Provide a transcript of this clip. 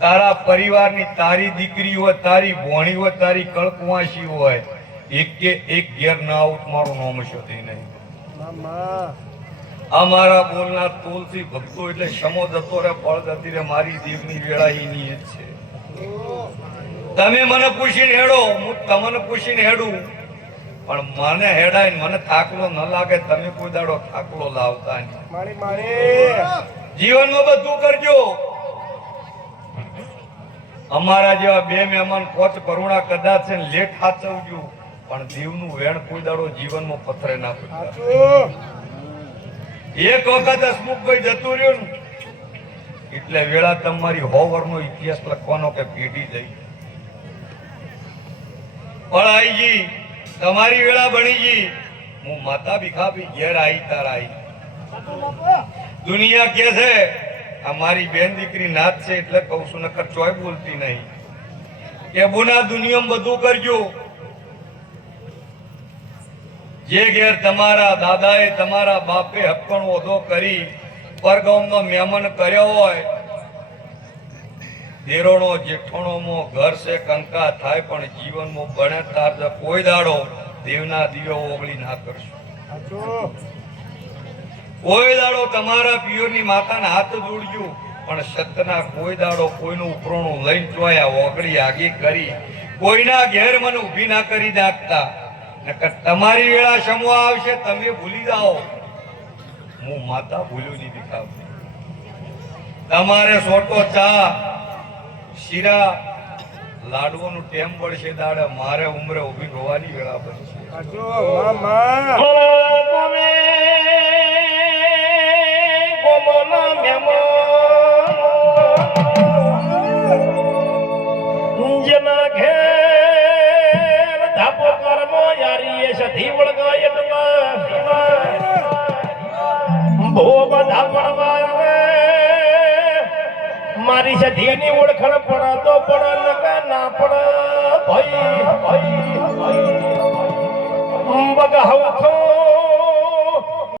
તારા પરિવારની તારી દીકરી હોય, તારી ભોણી હોય, તારી કળકુવાસી હોય, એક ઘેર ના આવું મારું નામ શોધી નહીં. અમારા બોલનાર તુલસી ભક્તો એટલે સમો જતો રે પળ જતી રે મારી દેવની વેળા એની જ છે. તમે મને પૂછીને હેડો, હું તમને પૂછીને હેડું, પણ મને હેડાય મને થાકલો ન લાગે. તમે કોઈ દાડો થાકલો લાવતા નહીં. જીવનમાં બધું કરજો. અમારા જેવા બે મહેમાન કોચ કરુણા કદાચ છે લેટ હાચવજો, પણ દેવનું વેણ કોઈ દાડો જીવનમાં પથરે ના પડે. એક વખત હસમુખભાઈ જતું રહ્યું ને એટલે વેળા તમારી 100 વર્ષનો ઇતિહાસ લખવાનો કે પેઢી જઈ પણ આઈ ગઈ, તમારી વેળા બની ગઈ. હું માતા ભીખાભી ઘેર આવી તાર આવી. દુનિયા કે છે અમારી બેન દીકરી નાથ છે એટલે કઉ છું, નકર ચોય બોલતી નહીં કે બુના દુનિયામાં બધું કરજો. જે ઘેર તમારા દાદાએ તમારા બાપે હક્કણ ઓધો કરી પરગામનો મહેમાન કર્યો હોય, દેરોણો જેઠોણોમાં ઘર છે કંકા થાય, પણ જીવનમાં બને તાર કોઈ દાડો દેવના દિયો ઓગળી ના કરશો. કોઈ દાડો તમારા પિયોરની માતાના હાથ જોડજો, પણ સતના કોઈ દાડો કોઈનું ઉપરોણું લઈને ચોયા ઓગળી આગી કરી કોઈના ઘેર મને ઊભી ના કરી નાખતા. તમારી વેળા સમો આવશે તમે ભૂલી જાઓ, હું માતા ભૂલ્યો નહીં દેખાવતી. તમારે સોટો ચા શીરા લાડવાનું ટેમ પડશે દાડે, મારે ઉમરે ઊભી રોવાની વેળા બનશે. જેના ઘેર ધાપો કર્મો યારી સધી વળગાય ભો બધા પડવા આવે. મારી સધીની ઓળખણ પડ તો પડ ના પડ ભાઈ બગાવ